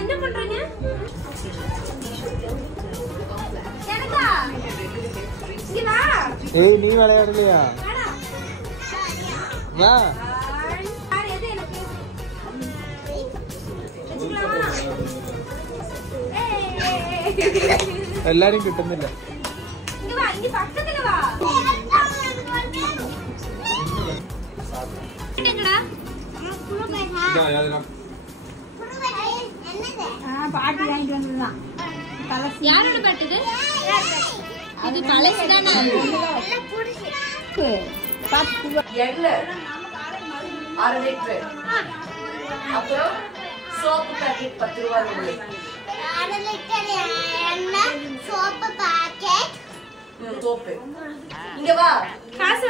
என்ன பண்றீங்க? ஏய் நீ விளையாடலையா? வா. എല്ലാരും കിട്ടുന്നില്ല. யாரோட பாட்டு இது? இது பழசுதானே. அரை லிட்டர். அப்புறம் சோப்பு பாக்கெட் 10 ரூபாய் உள்ளது. அரை லிட்டர் எண்ணெய், சோப்பு பாக்கெட். சோப்பு. இங்க வா. காசு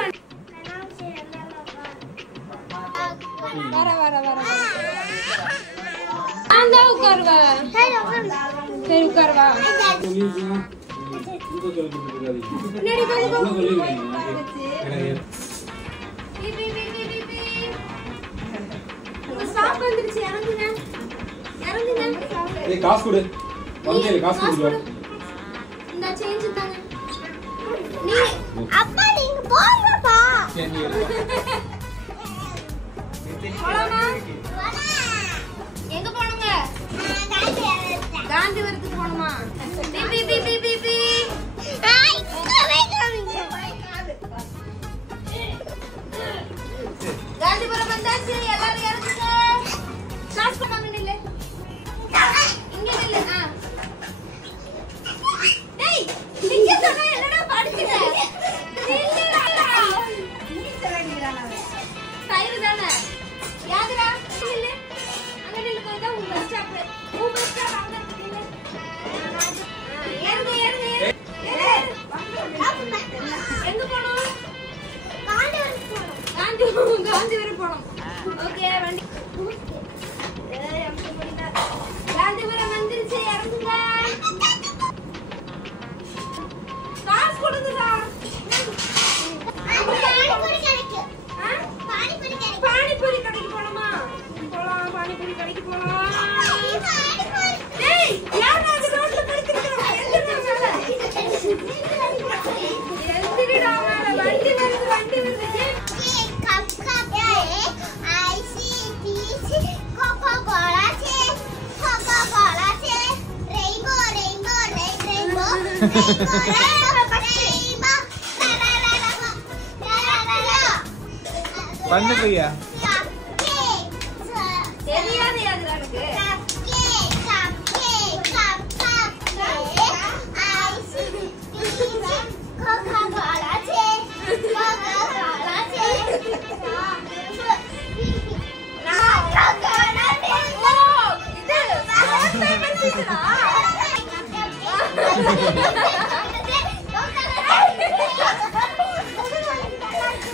வர வர வர அந்த உட்காருவா. சரி உட்காருவா. ஸ்டாப் வந்துருச்சு. இறங்குங்க இறங்குங்க. ஏய் காசு கொடு. வந்தேல காசு கொடு. இந்த சேஞ்ச் தாங்க. அப்பா நீங்க போங்கப்பா. போலாமா? எங்க போணுங்க? காந்திபுரத்துக்கு போணுமா? பி பி பி பி பி. காந்திபுரம் வந்தாச்சு. எல்லாரும் இறங்குங்க. கிளாஸ் பண்ணாங்க நில்லு. இங்க நில்லு. டேய் இங்க சொன்னா என்னடா படிக்கிற? நில்லுடா. நீ சொல்றீங்கடா. சைடு தானே. யாதுடா? நில்லு. அங்க நில்லு. போய் தான் உங்க ஸ்டாப். உங்க ஸ்டாப் அங்க நில்லு. ஏறுங்க ஏறுங்க ஏறு. எங்க போறோம்? காந்திபுரம் போறோம். ஓகே வண்டி. காந்திபுரம் வந்துருச்சு. இறங்குங்க. காசு கொடுங்கடா. பானிபூரி கடைக்கு போலாமா? போலாம். பானிபூரி கடைக்கு போலாம். டேய் யாரா அந்த ரோட்ல படுத்துறீங்க? எந்திரிடா மேல. வண்டி வருது வண்டி வருது. பண்ணு பையா. தெரியாது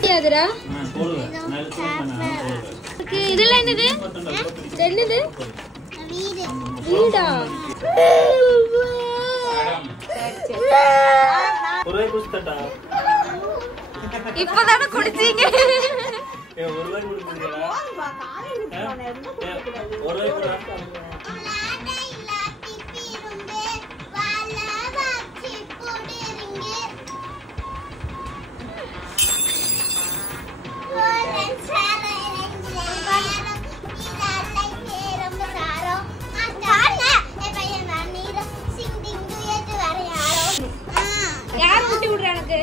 யாதுடா எனக்கு. இதெல்லாம் என்னது? என்னது? வீடா? இப்பதானே குடிச்சீங்க. யார் குட்டி விடுற எனக்கு?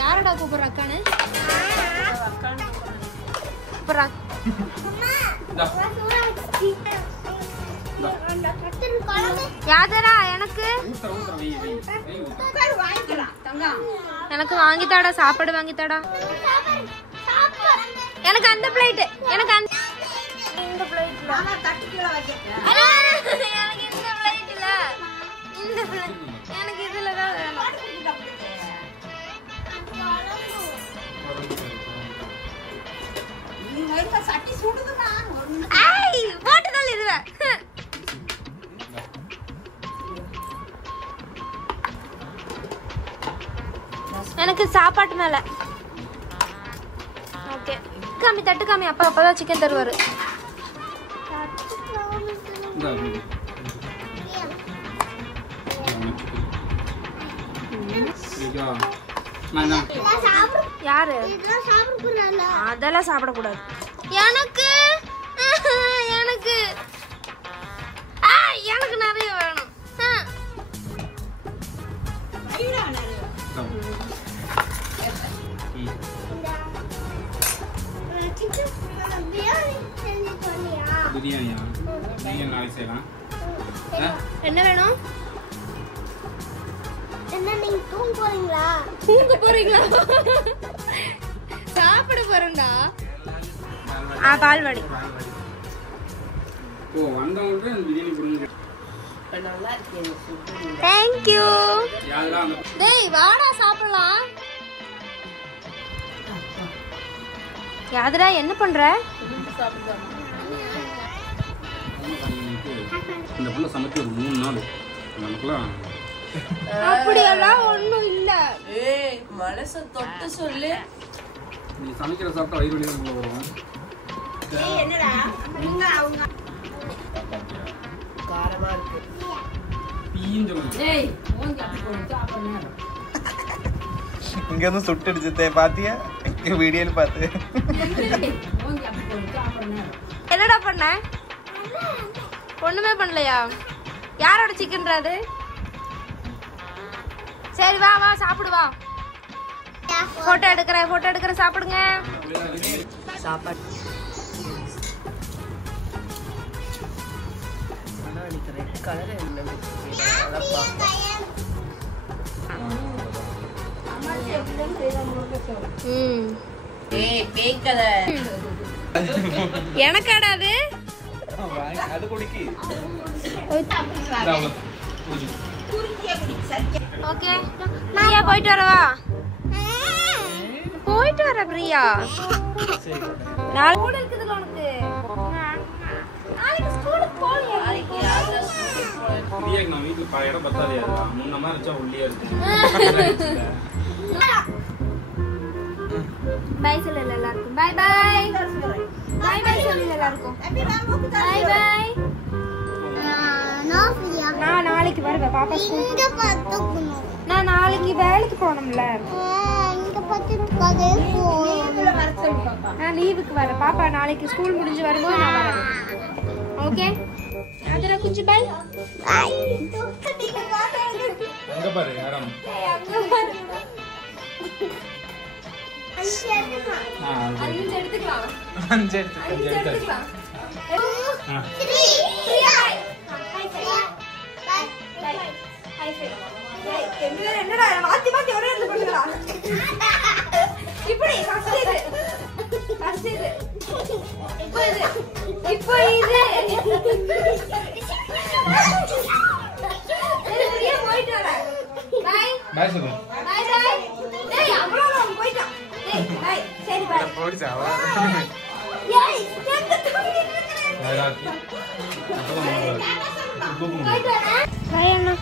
யாரடா கூப்பிடுற அக்கானு? யாதரா எனக்கு எனக்கு வாங்கித்தாடா. சாப்பாடு வாங்கித்தாடா. எனக்கு அந்த பிளேட். எனக்கு அந்த இந்த பிளேட்ல எனக்கு இந்த பிளேட்ல இந்த பிளேட் எனக்கு இதுல தான் வேணும். நீ வைக்க சட்டி சுடுதுடா. ஐய் போட்டுதல் இதுவே. எனக்கு சாப்பாட்டு மேல. ஓகே தட்டு காமி அப்பா அப்பதான் சிக்கன் தருவாரு. யாரு அதெல்லாம் சாப்பிடக்கூடாது. எனக்கு எனக்கு எனக்கு நிறைய வேணும். பிரியாணியா? பிரியாணி நாளைக்கு செய்யலாம். என்ன வேணும்? என்ன நீங்க தூங்க போறீங்களா? தூங்க போறீங்களா? சாப்பிட போறேன்டா. பால்வாடி. ஓ வந்தவங்களுக்கு அந்த பிரியாணி கொடுங்க. நல்லா இருக்கு. Thank you. யாரா அந்த டேய் வாடா சாப்பிடலாம். யாதுடா என்ன பண்ற? இந்த புள்ள சமைச்சு ஒரு 3 நாள் நமக்குலாம் அப்படியெல்லாம் ஒண்ணும் இல்ல. ஏய் மனச தொட்டு சொல்லு. நீ சமைக்கிற சாப்பிட்டா வயிறு வலி தான் வரும். என்னடா அவங்க காரமா இருக்கு. ஏய் இங்க வந்து சுட்டு அடிச்சதே பாத்தியா? வீடியோல பாத்து. என்னடா பண்ண? ஒண்ணுமே பண்ணலையா? யாரோட சிக்கன்டா அது? சரி வா வா சாப்பிடு வா. போட்டோ எடுக்கிறேன் சாப்பிடுங்க. சாப்பாடு ரெட் கலர் ஏய் பேய் கலர் எனக்காடா அது? அது குடிக்கி. ஓகே பிரியா போயிட்டு வரவா? போயிட்டு வர பிரியா. நாளைக்கு கூட இருக்குதுல உனக்கு. நாளைக்கு ஸ்கூலுக்கு போறியா? நாளைக்கு யாரா ஸ்கூலுக்கு போறேன். பிரியாக்கு நான் வீட்டுல இடம் பத்தாதே. முன்ன மாதிரி இருந்துச்சா ஒல்லியா இருக்கு. பை சொல்லு எல்லாருக்கும். Bye by. பை பை சொல்லு எல்லாருக்கும். Bye bye. நான் நாளைக்கு வருவேன் பாப்பா ஸ்கூல். இங்க பாத்துக்கணும். நான் நாளைக்கு வேலைக்கு போகணும்ல. இங்க பாத்துக்காதே போ. நான் லீவுக்கு வரேன் பாப்பா. நாளைக்கு ஸ்கூல் முடிஞ்சு வரும்போது நான் வரேன். ஓகே அதர குஞ்சி பை. அங்க பாரு யாரும். அஞ்சு எடுத்துக்கலாம். அஞ்சு எடுத்து. என்னடா மாத்தி மாத்தி ஒரே இடத்துல பண்ணுங்கடா. இப்படி ஃபர்ஸ்ட் இது. இப்போ இது. பிரியா போயிட்டு வர. பை. பை சொல்லு. Bye bye. டேய் அவ்வளவு போய்ட்டான். டேய் பை. சரி பை. போடுச்சா? ஏய் எங்க தூங்கிட்டு இருக்கற? யாராக்கு போயிட்டு வர. By Anna.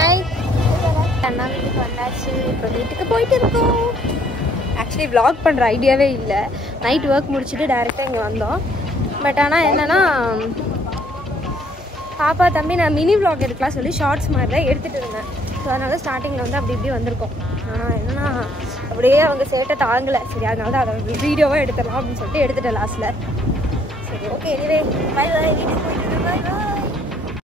பை. அண்ணா வீட்டுக்கு வந்தாச்சு. இப்போ வீட்டுக்கு போயிட்டு இருக்கோம். ஆக்சுவலி vlog பண்ணுற ஐடியாவே இல்லை. நைட் ஒர்க் முடிச்சுட்டு டேரெக்டாக இங்கே வந்தோம். பட் ஆனால் என்னென்னா பாப்பா தம்பி நான் மினி vlog எடுக்கலாம் சொல்லி ஷார்ட்ஸ் மாதிரி தான் எடுத்துகிட்டு இருந்தேன். ஸோ அதனால ஸ்டார்டிங்கில் வந்து அப்படி இப்படி வந்திருக்கோம். ஆனால் என்னென்னா அப்படியே அவங்க சேட்டை தாங்கலை. சரி அதனால தான் அதை வீடியோவாக எடுத்துடலாம் அப்படின்னு சொல்லிட்டு எடுத்துட்டேன் லாஸ்ட்டில். சரி ஓகே எனிவே பை பை. வீட்டுக்கு போயிட்டு பை பை.